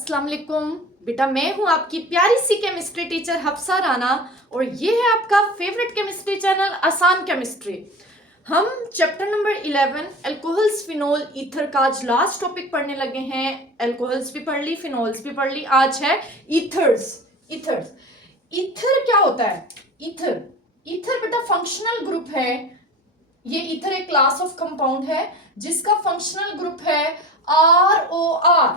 अस्सलाम वालेकुम बेटा, मैं हूं आपकी प्यारी सी केमिस्ट्री टीचर हफ्सा राना और ये है आपका फेवरेट केमिस्ट्री चैनल आसान केमिस्ट्री। हम chapter number 11 alcohols phenol ether का आज लास्ट टॉपिक पढ़ने लगे हैं। अल्कोहल्स भी पढ़ ली, फिनोल्स भी पढ़ ली, आज है ईथर्स। ईथर्स, ईथर क्या होता है? ईथर, ईथर बेटा फंक्शनल ग्रुप है। ये ईथर एक क्लास ऑफ कंपाउंड है जिसका फंक्शनल ग्रुप है ROR,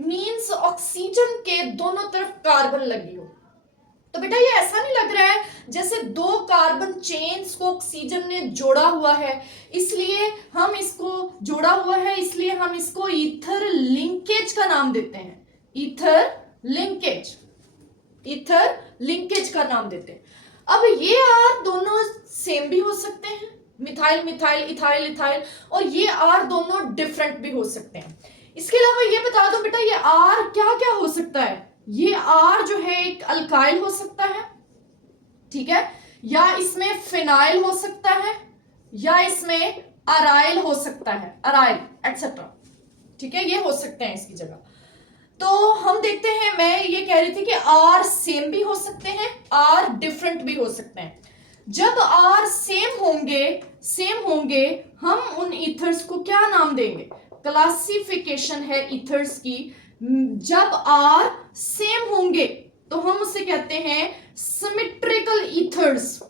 मीन्स ऑक्सीजन के दोनों तरफ कार्बन लगी हो। तो बेटा ये ऐसा नहीं लग रहा है जैसे दो कार्बन चेन्स को ऑक्सीजन ने जोड़ा हुआ है, इसलिए हम इसको जोड़ा हुआ है, इसलिए हम इसको ईथर लिंकेज का नाम देते हैं। ईथर लिंकेज, ईथर लिंकेज का नाम देते हैं। अब ये आर दोनों सेम भी हो सकते हैं, मिथाइल मिथाइल, इथाइल इथाइल, और ये आर दोनों डिफरेंट भी हो सकते हैं। इसके अलावा ये बता दो बेटा, ये आर क्या क्या हो सकता है? ये आर जो है एक अल्काइल हो सकता है, ठीक है, या इसमें फिनाइल हो सकता है, या इसमें अराइल हो सकता है, अराइल एक्सेट्रा, ठीक है, ये हो सकते हैं इसकी जगह। तो हम देखते हैं, मैं ये कह रही थी कि आर सेम भी हो सकते हैं, आर डिफरेंट भी हो सकते हैं। जब आर सेम होंगे हम उन ईथर्स को क्या नाम देंगे? क्लासिफिकेशन है ईथर्स की। जब आर सेम होंगे तो हम उसे कहते हैं सिमेट्रिकल ईथर्स।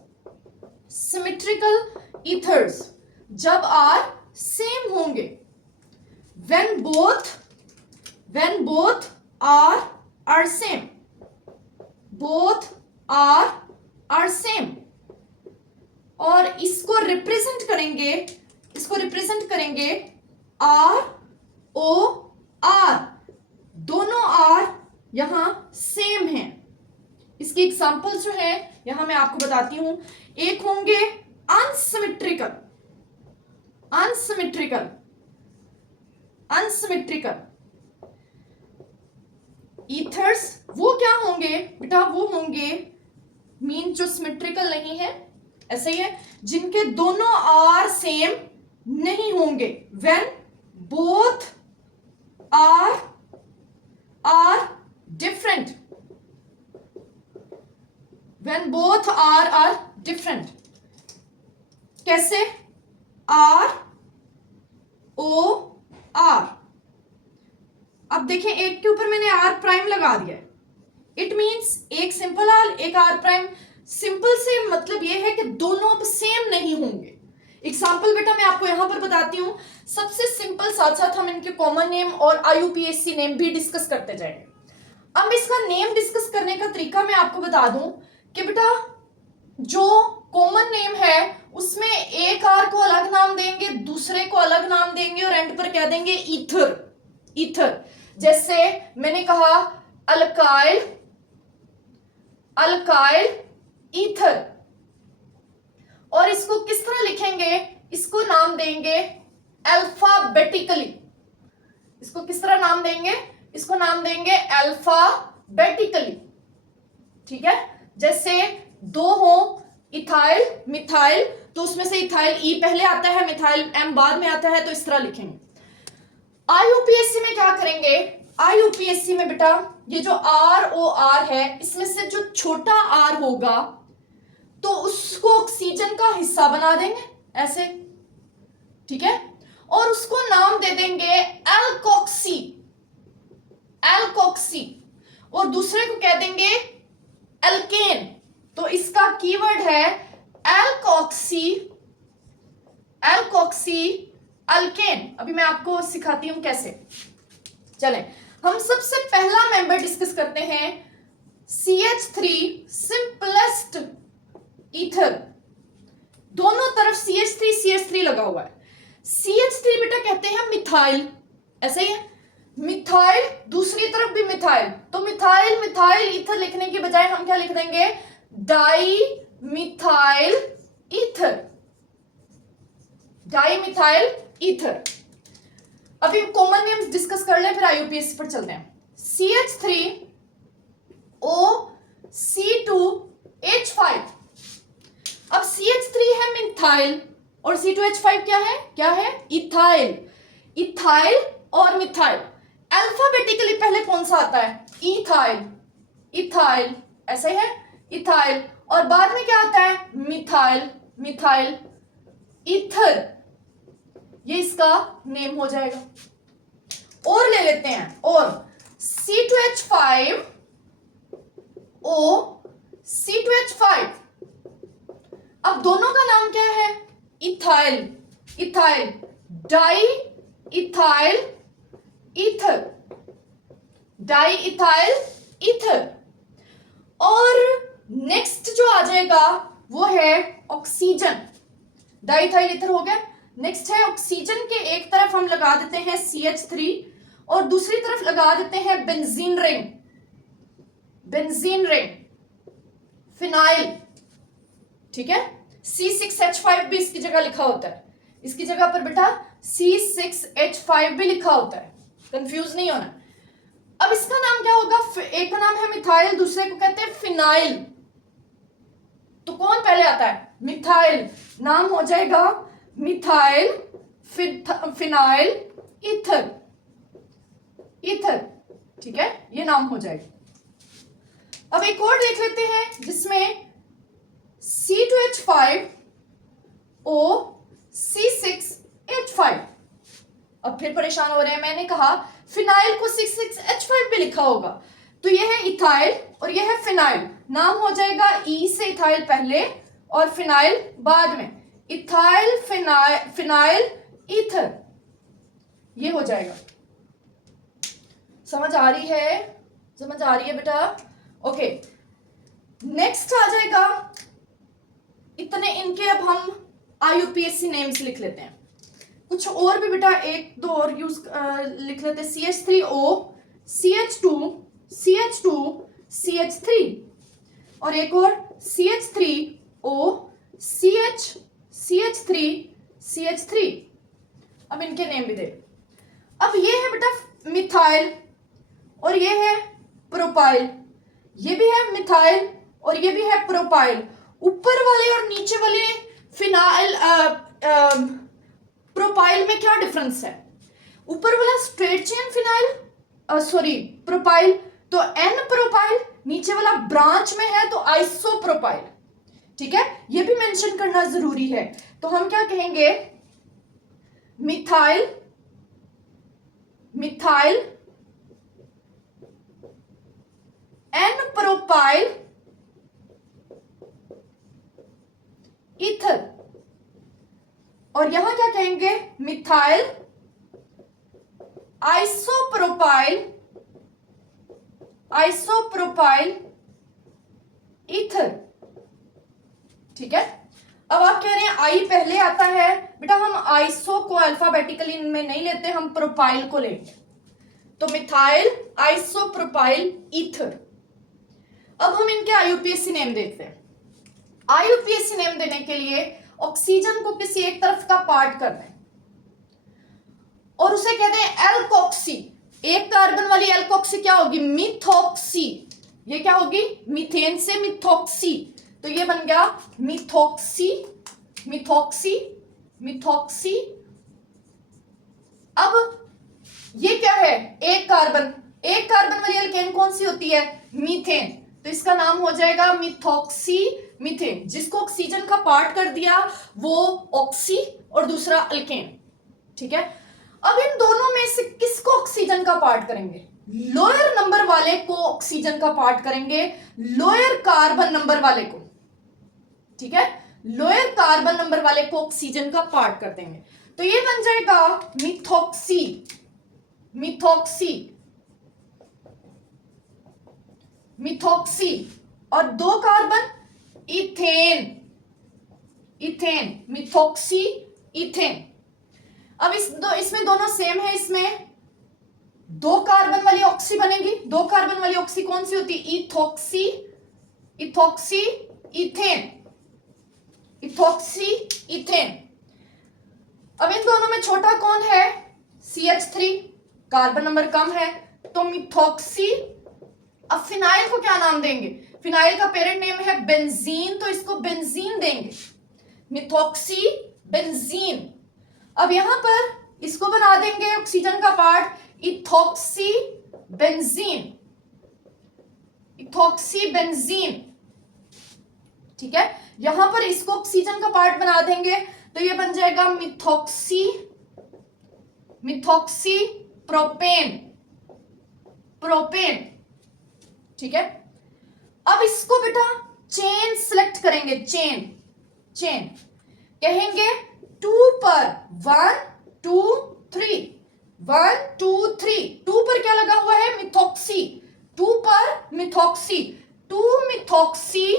सिमेट्रिकल ईथर्स जब आर सेम होंगे। when both are same, both are same, और इसको रिप्रेजेंट करेंगे ROR, दोनों आर यहां सेम हैं। इसकी एग्जांपल्स जो है यहां मैं आपको बताती हूं। एक होंगे अनसिमेट्रिकल ईथर्स। वो क्या होंगे बेटा? वो होंगे मीन जो सिमेट्रिकल नहीं है, ऐसे ही है, जिनके दोनों आर सेम नहीं होंगे। When both are different, when both are different. कैसे? ROR। अब देखें, एक के ऊपर मैंने आर प्राइम लगा दिया है, इट मींस एक सिंपल आर, एक आर प्राइम। सिंपल से मतलब यह है कि दोनों अब सेम नहीं होंगे। एग्जाम्पल बेटा मैं आपको यहां पर बताती हूं, सबसे सिंपल, साथ साथ हम इनके कॉमन नेम और IUPAC नेम भी डिस्कस करते जाएंगे। अब इसका नेम डिस्कस करने का तरीका मैं आपको बता दूं कि बेटा जो कॉमन नेम है उसमें एक आर को अलग नाम देंगे, दूसरे को अलग नाम देंगे, और एंड पर कह देंगे ईथर। जैसे मैंने कहा अल्काइल ईथर, और इसको किस तरह लिखेंगे? इसको नाम देंगे अल्फाबेटिकली। इसको किस तरह नाम देंगे? इसको नाम देंगे अल्फाबेटिकली, ठीक है। जैसे दो हो इथाइल मिथाइल, तो उसमें से इथाइल ई पहले आता है, मिथाइल एम बाद में आता है, तो इस तरह लिखेंगे। IUPAC में क्या करेंगे? IUPAC में बेटा ये जो ROR है, इसमें से जो छोटा आर होगा तो उसको ऑक्सीजन का हिस्सा बना देंगे ऐसे, ठीक है, और उसको नाम दे देंगे एल्कोक्सी, और दूसरे को कह देंगे एल्केन। तो इसका कीवर्ड है एल्कोक्सी अल्केन। अभी मैं आपको सिखाती हूं कैसे। चलें, हम सबसे पहला मेंबर डिस्कस करते हैं CH3 सिंपलेस्ट ईथर। दोनों तरफ CH3 लगा हुआ है। CH3 बेटा कहते हैं मिथाइल, ऐसे ही है, मिथाइल, दूसरी तरफ भी मिथाइल। तो मिथाइल ईथर लिखने की बजाय हम क्या लिख देंगे? Di methyl ether. अभी कॉमन नेम्स डिस्कस कर ले, फिर IUPAC पर चलते हैं। CH3O, C2H5। अब CH3 है मिथाइल और C2H5 क्या है? इथाइल और मिथाइल। अल्फाबेटिकली पहले कौन सा आता है? इथाइल, इथाइल ऐसे है, इथाइल, और बाद में क्या आता है? मिथाइल, मिथाइल, ईथर, ये इसका नेम हो जाएगा। और ले लेते हैं, और C2H5 O C2H5, अब दोनों का नाम क्या है? Ethyl, ethyl, di ethyl ether, di ethyl ether. और नेक्स्ट जो आ जाएगा वो है ऑक्सीजन, डाई इथाइल ईथर हो गया। नेक्स्ट है ऑक्सीजन के एक तरफ हम लगा देते हैं CH3 और दूसरी तरफ लगा देते हैं benzene ring, benzene ring, phenyl, ठीक है। C6H5 भी इसकी जगह लिखा होता है, इसकी जगह पर बेटा C6H5 भी लिखा होता है, कंफ्यूज नहीं होना। अब इसका नाम क्या होगा? एक का नाम है मिथाइल, दूसरे को कहते हैं फिनाइल, तो कौन पहले आता है? मिथाइल, नाम हो जाएगा मिथाइल फिनाइल ईथर, ईथर, ठीक है, ये नाम हो जाएगा। अब एक और देख लेते हैं जिसमें C2H5 O C6H5। अब फिर परेशान हो रहे हैं, मैंने कहा फिनाइल को C6H5 भी लिखा होगा, तो यह है इथाइल और यह है फिनाइल, नाम हो जाएगा E से इथाइल पहले और फिनाइल बाद में, इथाइल फिनाइल ईथर, ये हो जाएगा। समझ आ रही है? समझ आ रही है बेटा? ओके, नेक्स्ट आ जाएगा, इतने इनके अब हम IUPAC नेम्स लिख लेते हैं। कुछ और भी बेटा एक दो और यूज लिख लेते हैं, CH3O CH2 CH2 CH3 और एक और CH3O CH3 CH3। अब इनके नेम भी दे। अब ये है बेटा मिथाइल और ये है प्रोपाइल, ये भी है मिथाइल और ये भी है प्रोपाइल। ऊपर वाले और नीचे वाले फिनाइल प्रोपाइल में क्या डिफरेंस है? ऊपर वाला straight chain phenyl sorry propyl तो N प्रोपाइल, नीचे वाला ब्रांच में है तो आइसोप्रोपाइल, ठीक है, ये भी मेंशन करना जरूरी है। तो हम क्या कहेंगे? Methyl, methyl N propyl ether, और यहां क्या कहेंगे? मिथाइल आइसोप्रोपाइल, आइसोप्रोपाइल ईथर, ठीक है। अब आप कह रहे हैं आई पहले आता है, बेटा हम आइसो को अल्फाबेटिकली में नहीं लेते, हम प्रोपाइल को लेंगे, तो मिथाइल आइसोप्रोपाइल ईथर। अब हम इनके IUPAC नेम देखते हैं। IUPAC नेम देने के लिए ऑक्सीजन को किसी एक तरफ का पार्ट करना है और उसे कहते हैं एल्कोक्सी। एक कार्बन वाली एल्कोक्सी क्या होगी? मिथॉक्सी। ये क्या होगी? मीथेन से मिथॉक्सी, तो ये बन गया मिथॉक्सी, मिथॉक्सी, मिथॉक्सी। अब ये क्या है? एक कार्बन वाली एल्केन कौन सी होती है? मीथेन, तो इसका नाम हो जाएगा मिथॉक्सी मीथेन। जिसको ऑक्सीजन का पार्ट कर दिया वो ऑक्सी और दूसरा अल्केन, ठीक है। अब इन दोनों में से किसको ऑक्सीजन का पार्ट करेंगे? लोअर नंबर वाले को ऑक्सीजन का पार्ट करेंगे, लोअर कार्बन नंबर वाले को, ठीक है, लोअर कार्बन नंबर वाले को ऑक्सीजन का पार्ट कर देंगे, तो ये बन जाएगा मिथॉक्सी, मिथॉक्सी, मिथॉक्सी, और दो carbon ethane, ethane, methoxy ethane. अब इसमें दोनों सेम है, इसमें दो कार्बन वाली ऑक्सी बनेगी। दो कार्बन वाली ऑक्सी कौन सी होती है? Ethoxy, ethoxy ethane, ethoxy ethane. अब इन दोनों में छोटा कौन है? CH3, कार्बन नंबर कम है, तो मिथॉक्सी। अब फिनाइल को क्या नाम देंगे? फिनाइल का पेरेंट नेम है बेंजीन, तो इसको बेंजीन देंगे, मिथॉक्सी बेंजीन। अब यहां पर इसको बना देंगे ऑक्सीजन का part, ethoxy benzene, ethoxy benzene, ठीक है। यहां पर इसको ऑक्सीजन का पार्ट बना देंगे तो ये बन जाएगा मिथॉक्सी, मिथॉक्सी प्रोपेन, प्रोपेन, ठीक है। अब इसको बेटा चेन सिलेक्ट करेंगे, चेन, चेन कहेंगे 2 पर 1 2 3, 1 2 3, 2 पर क्या लगा हुआ है, मिथॉक्सी, 2 पर methoxy, 2 methoxy,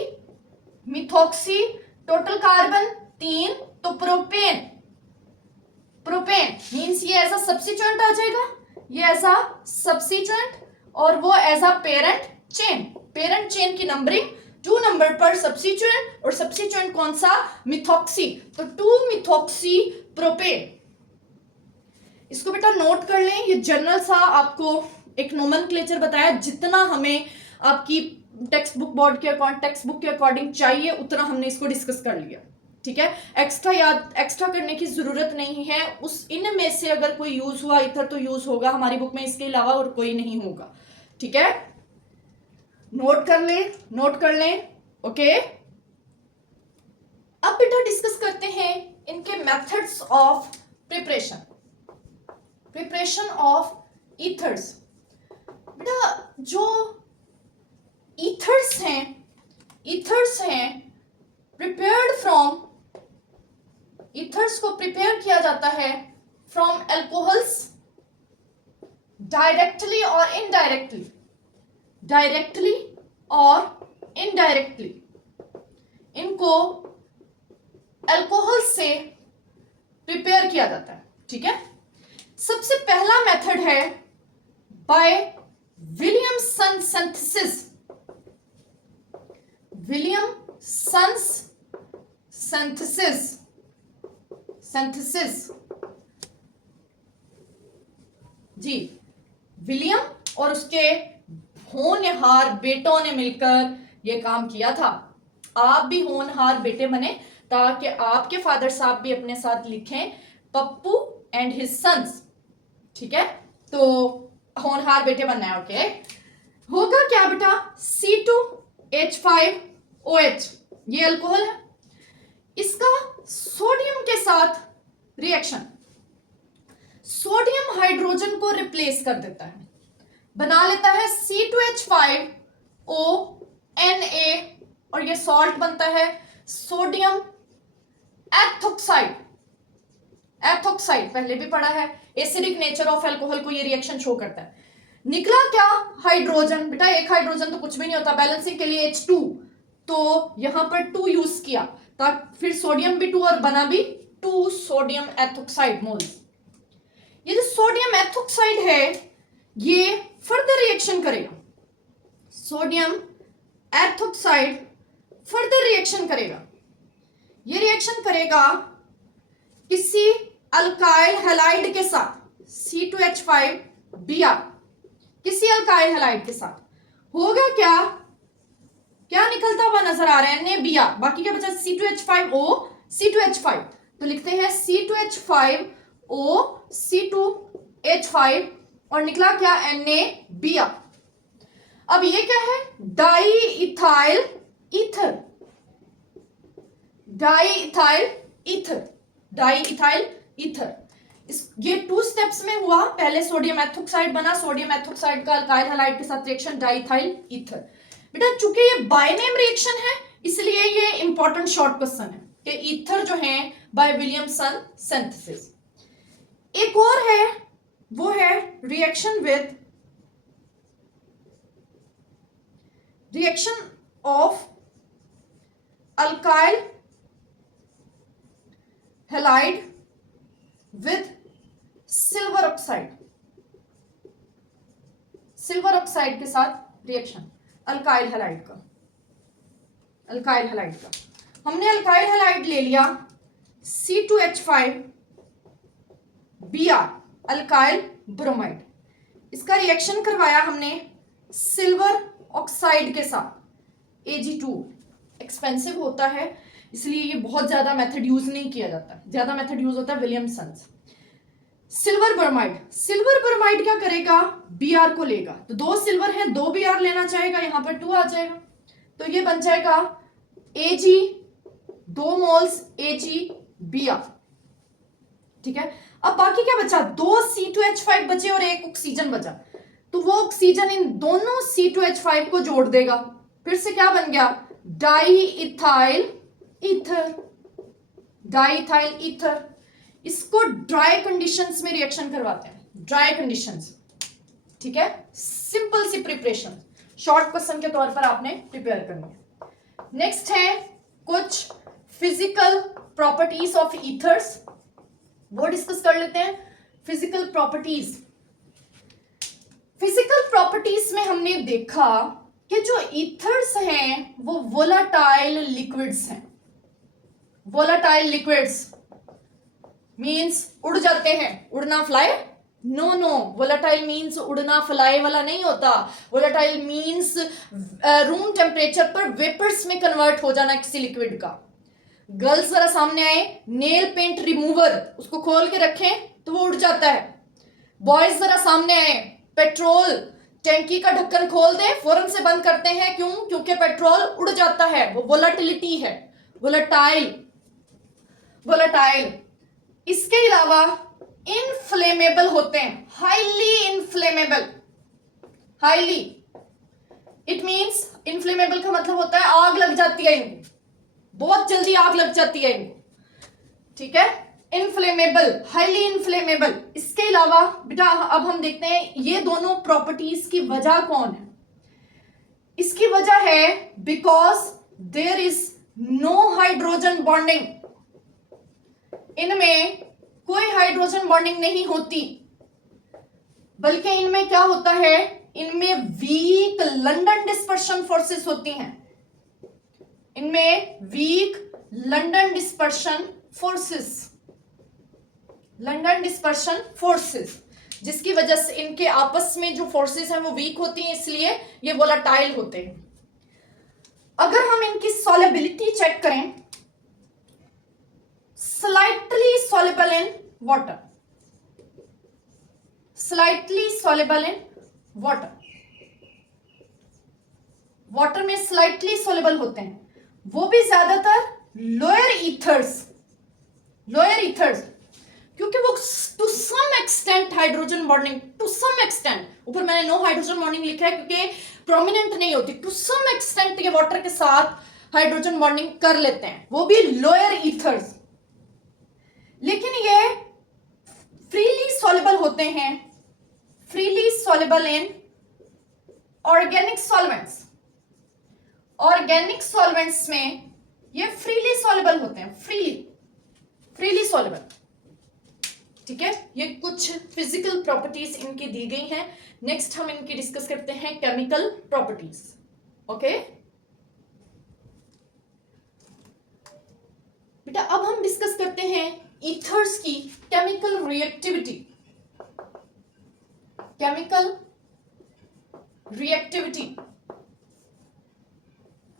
methoxy, total carbon 3, तो प्रोपेन, प्रोपेन मींस ये एज अ सब्स्टिट्यूएंट आ जाएगा, ये एज अ सब्स्टिट्यूएंट और वो as a parent chain, parent chain की नंबरिंग 2 नंबर पर सब्स्टिट्यूएंट, और सब्स्टिट्यूएंट कौन सा, मिथॉक्सी, तो 2 मिथॉक्सी प्रोपेन। इसको बेटा नोट कर लें, ये जनरल सा आपको एक नोमेनक्लेचर बताया, जितना हमें आपकी टेक्स्ट बुक बोर्ड के टेक्स्ट बुक के अकॉर्डिंग चाहिए उतना हमने इसको डिस्कस कर लिया, ठीक है। एक्स्ट्रा याद, एक्स्ट्रा करने की जरूरत नहीं है, उस इनमें से अगर कोई यूज हुआ इथर तो यूज होगा हमारी बुक में, इसके अलावा और कोई नहीं होगा, ठीक है। नोट कर लें, नोट कर लें, ओके। अब बेटा डिस्कस करते हैं इनके methods of preparation, preparation of ethers. बेटा जो ईथर्स हैं, ईथर्स हैं प्रिपेयर्ड फ्रॉम, ईथर्स को प्रिपेयर किया जाता है फ्रॉम एल्कोहल्स डायरेक्टली और इनडायरेक्टली, डायरेक्टली और इनडायरेक्टली, इनको अल्कोहल से प्रिपेयर किया जाता है, ठीक है। सबसे पहला मेथड है by Williamson synthesis, Williamson's synthesis, synthesis जी, विलियम और उसके होनहार बेटों ने मिलकर यह काम किया था। आप भी होनहार बेटे बने ताकि आपके फादर साहब भी अपने साथ लिखें पप्पू एंड हिज सन्स, ठीक है। तो होनहार बेटे बनना है, ओके। होगा क्या बेटा, C2H5OH, ये अल्कोहल है, इसका सोडियम के साथ रिएक्शन सोडियम हाइड्रोजन को रिप्लेस कर देता है, बना लेता है C2H5ONA, और ये सॉल्ट बनता है सोडियम एथोक्साइड, एथोक्साइड पहले भी पढ़ा है, एसिडिक नेचर ऑफ अल्कोहल को ये रिएक्शन शो करता है। निकला क्या, हाइड्रोजन, बेटा एक हाइड्रोजन तो कुछ भी नहीं होता, बैलेंसिंग के लिए H2, तो यहां पर 2 यूज किया, तो फिर सोडियम भी 2 और बना भी 2 सोडियम एथोक्साइड मोल्स। ये जो सोडियम एथोक्साइड है ये फर्दर रिएक्शन करेगा, सोडियम एथोक्साइड फर्दर रिएक्शन करेगा, ये रिएक्शन करेगा किसी अल्काइल हैलाइड के साथ, C2H5Br, किसी अल्काइल हैलाइड के साथ। होगा क्या, क्या निकलता हुआ नजर आ रहा है, NaBr, बाकी क्या बचा, C2H5O C2H5, तो लिखते हैं C2H5O C2H5 और निकला क्या, NaBr। अब ये क्या है, di ethyl ether, di ethyl ether, di ethyl ether. ये 2 स्टेप्स में हुआ, पहले सोडियम एथोक्साइड बना, सोडियम एथोक्साइड का अल्काइल हैलाइड के साथ रिएक्शन डाइथाइल ईथर। बेटा चूंकि ये बायनेम रिएक्शन है इसलिए ये इंपॉर्टेंट शॉर्ट क्वेश्चन है कि ईथर जो है बाय विलियमसन सिंथेसिस। एक और है, वो है reaction with, reaction of alkyl halide with silver oxide, silver oxide के साथ रिएक्शन अल्काइल हैलाइड का, अल्काइल हैलाइड का। हमने अल्काइल हैलाइड ले लिया C2H5Br, अल्काइल ब्रोमाइड, इसका रिएक्शन करवाया हमने सिल्वर ऑक्साइड के साथ, Ag2, एक्सपेंसिव होता है इसलिए ये बहुत ज्यादा मेथड यूज नहीं किया जाता, ज्यादा मेथड यूज होता है विलियमसन्स। सिल्वर ब्रोमाइड क्या करेगा, Br को लेगा, तो 2 सिल्वर है 2 Br लेना चाहेगा, यहां पर 2 आ जाएगा, तो ये बन जाएगा Ag 2 मोल्स AgBr। ठीक है, अब बाकी क्या बचा, 2 C2H5 बचे और 1 ऑक्सीजन बचा, तो वो ऑक्सीजन इन दोनों C2H5 को जोड़ देगा, फिर से क्या बन गया, डाईइथाइल ईथर। इसको ड्राई कंडीशंस में रिएक्शन करवाते हैं, ड्राई कंडीशंस। ठीक है, सिंपल सी प्रिपरेशन, शॉर्ट क्वेश्चन के तौर पर आपने प्रिपेयर करनी है। नेक्स्ट है कुछ फिजिकल प्रॉपर्टीज ऑफ ईथर्स, वो डिस्कस कर लेते हैं। फिजिकल प्रॉपर्टीज में हमने देखा कि जो ईथर्स हैं वो वोलाटाइल लिक्विड्स हैं। वोलाटाइल लिक्विड्स मीन्स उड़ जाते हैं, उड़ना फ्लाई, नो वोलाटाइल मीन्स उड़ना फ्लाई वाला नहीं होता। वोलाटाइल मीन्स रूम टेम्परेचर पर वेपर्स में कन्वर्ट हो जाना किसी लिक्विड का। गर्ल्स जरा सामने आए, नेल पेंट रिमूवर उसको खोल के रखें तो वो उड़ जाता है। बॉयज जरा सामने आए, पेट्रोल टैंकी का ढक्कन खोल दे, फौरन से बंद करते हैं, क्यों, क्योंकि पेट्रोल उड़ जाता है, वो वोलाटिलिटी है, वोलाटाइल। इसके अलावा इनफ्लेमेबल होते हैं, highly inflammable, highly, it means inflammable का मतलब होता है आग लग जाती है इनको, बहुत जल्दी आग लग जाती है इनको। ठीक है, इनफ्लेमेबल, हाईली इनफ्लेमेबल। इसके अलावा बेटा अब हम देखते हैं ये दोनों प्रॉपर्टीज की वजह कौन है। इसकी वजह है because there is no hydrogen bonding, इनमें कोई हाइड्रोजन बॉन्डिंग नहीं होती, बल्कि इनमें क्या होता है, इनमें वीक लंडन डिस्पर्शन फोर्सेस होती हैं, इनमें वीक लंडन डिस्पर्शन फोर्सेस, जिसकी वजह से इनके आपस में जो फोर्सेस हैं वो वीक होती हैं, इसलिए ये वोलाटाइल होते हैं। अगर हम इनकी सॉलेबिलिटी चेक करें, slightly soluble in water, water में स्लाइटली soluble होते हैं, वो भी ज्यादातर लोअर ईथर्स, क्योंकि वो to some extent hydrogen bonding, to some extent, ऊपर मैंने नो हाइड्रोजन बॉन्डिंग लिखा है क्योंकि प्रोमिनेंट नहीं होती, टू सम एक्सटेंट ये वाटर के साथ हाइड्रोजन बॉन्डिंग कर लेते हैं, वो भी लोअर ईथर्स। लेकिन ये फ्रीली सॉल्युबल होते हैं, freely soluble in organic solvents में ये फ्रीली सॉल्युबल होते हैं, फ्रीली सॉल्युबल। ठीक है, ये कुछ फिजिकल प्रॉपर्टीज इनकी दी गई हैं। नेक्स्ट हम इनकी डिस्कस करते हैं केमिकल प्रॉपर्टीज। ओके बेटा, अब हम डिस्कस करते हैं ईथर्स की केमिकल रिएक्टिविटी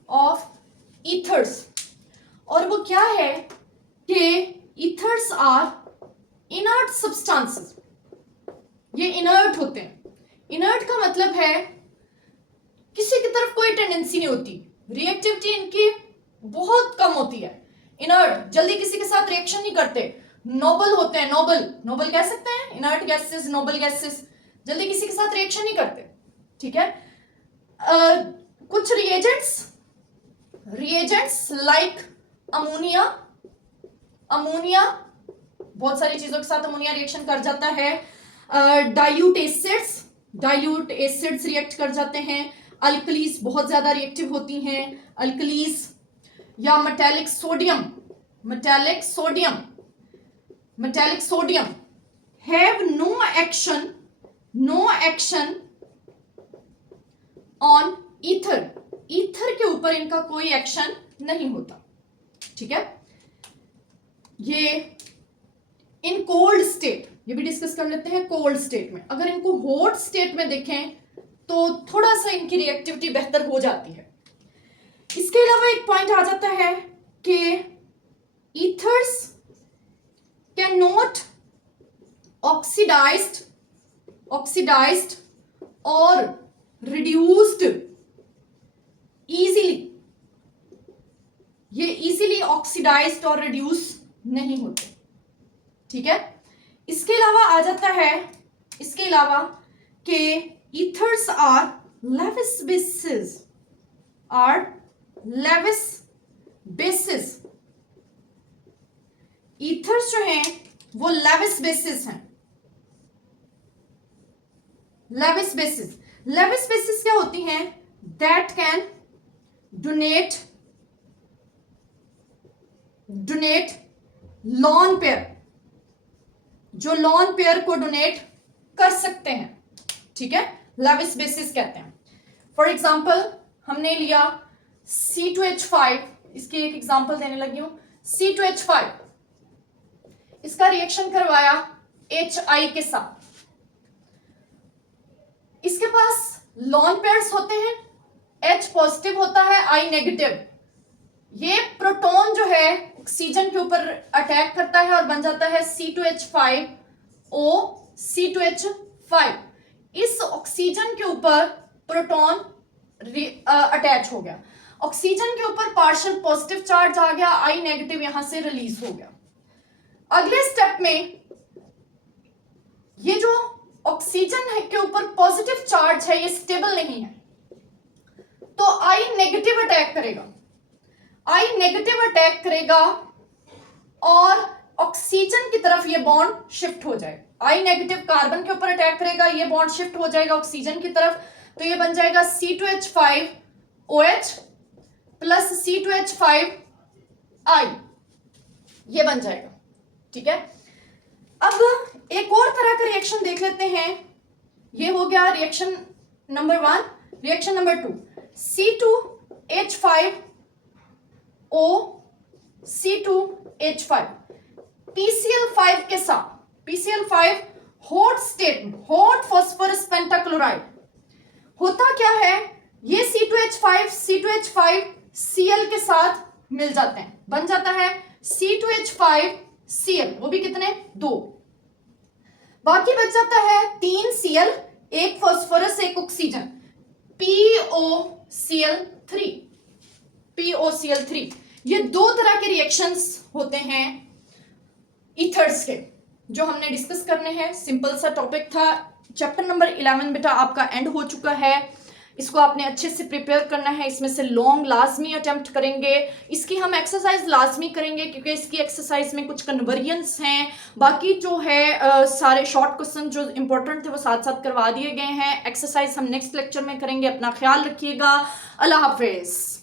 ऑफ ईथर्स। और वो क्या है कि ईथर्स आर इनर्ट सब्सटेंसेस, ये इनर्ट होते हैं। इनर्ट का मतलब है किसी की तरफ कोई टेंडेंसी नहीं होती, रिएक्टिविटी इनकी बहुत कम होती है, इनर्ट, जल्दी किसी के साथ रिएक्शन नहीं करते, नोबल होते हैं, नोबल कह सकते हैं, इनर्ट गैसेस, नोबल गैसेस, जल्दी किसी के साथ रिएक्शन नहीं करते। ठीक है, कुछ रिएजेंट्स लाइक अमोनिया, बहुत सारी चीजों के साथ अमोनिया रिएक्शन कर जाता है। डाइल्यूट एसिड्स रिएक्ट कर जाते हैं। अल्कलीज बहुत ज्यादा रिएक्टिव होती हैं, अल्कलीज या metallic sodium have no action on ether के ऊपर इनका कोई एक्शन नहीं होता। ठीक है, ये इन कोल्ड स्टेट, ये भी डिस्कस कर लेते हैं। कोल्ड स्टेट में, अगर इनको हॉट स्टेट में देखें तो थोड़ा सा इनकी रिएक्टिविटी बेहतर हो जाती है। इसके अलावा एक पॉइंट आ जाता है कि ईथर्स कैन नॉट ऑक्सीडाइज्ड और रिड्यूस्ड इजीली, ये इजीली ऑक्सीडाइज्ड और रिड्यूस नहीं होते, ठीक है। इसके अलावा आ जाता है, इसके अलावा कि ethers are Lewis bases, ethers जो हैं वो लेविस बेसिस हैं। लेविस बेसिस क्या होती हैं? That can donate lone pair, जो लॉन पेयर को डोनेट कर सकते हैं, ठीक है, लेविस बेसिस कहते हैं। फॉर एग्जाम्पल हमने लिया C2H5, इसकी एक एग्जाम्पल देने लगी हूं। C2H5 इसका रिएक्शन करवाया HI के साथ, इसके पास लॉन पेयर्स होते हैं, H पॉजिटिव होता है, I नेगेटिव। ये प्रोटॉन जो है ऑक्सीजन के ऊपर अटैक करता है और बन जाता है C2H5O C2H5। इस ऑक्सीजन के ऊपर प्रोटॉन अटैच हो गया, ऑक्सीजन के ऊपर पार्शियल पॉजिटिव चार्ज आ गया, I नेगेटिव यहां से रिलीज हो गया। अगले स्टेप में ये जो ऑक्सीजन है के ऊपर पॉजिटिव चार्ज है, ये स्टेबल नहीं है, तो I नेगेटिव अटैक करेगा, I नेगेटिव अटैक करेगा और ऑक्सीजन की तरफ ये बॉन्ड शिफ्ट हो जाएगा। I नेगेटिव कार्बन के ऊपर अटैक करेगा, ये बॉन्ड शिफ्ट हो जाएगा ऑक्सीजन की तरफ, तो ये बन जाएगा C2H5OH प्लस C2H5I, ये बन जाएगा, ठीक है। अब एक और तरह का रिएक्शन देख लेते हैं। ये हो गया reaction number 1। Reaction number 2, C2H5O C2H5 PCl5 के साथ, PCl5 हॉट स्टेट में, हॉट फॉस्फोरस पेंटाक्लोराइड। होता क्या है, ये C2H5 के साथ मिल जाते हैं, बन जाता है C2H5Cl, वो भी कितने? 2। बाकी बच जाता है 3 Cl, एक फॉस्फोरस, एक ऑक्सीजन, POCl3। ये 2 तरह के रिएक्शंस होते हैं ईथर्स के, जो हमने डिस्कस करने हैं। सिंपल सा टॉपिक था। चैप्टर नंबर 11 बेटा आपका एंड हो चुका है, इसको आपने अच्छे से प्रिपेयर करना है। इसमें से लॉन्ग लाजमी अटेम्प्ट करेंगे, इसकी हम एक्सरसाइज लाजमी करेंगे क्योंकि इसकी एक्सरसाइज में कुछ कन्वर्जन्स हैं। बाकी जो है सारे शॉर्ट क्वेश्चन जो इंपॉर्टेंट थे वो साथ साथ करवा दिए गए हैं। एक्सरसाइज हम नेक्स्ट लेक्चर में करेंगे। अपना ख्याल रखिएगा। अल्लाह हाफिज।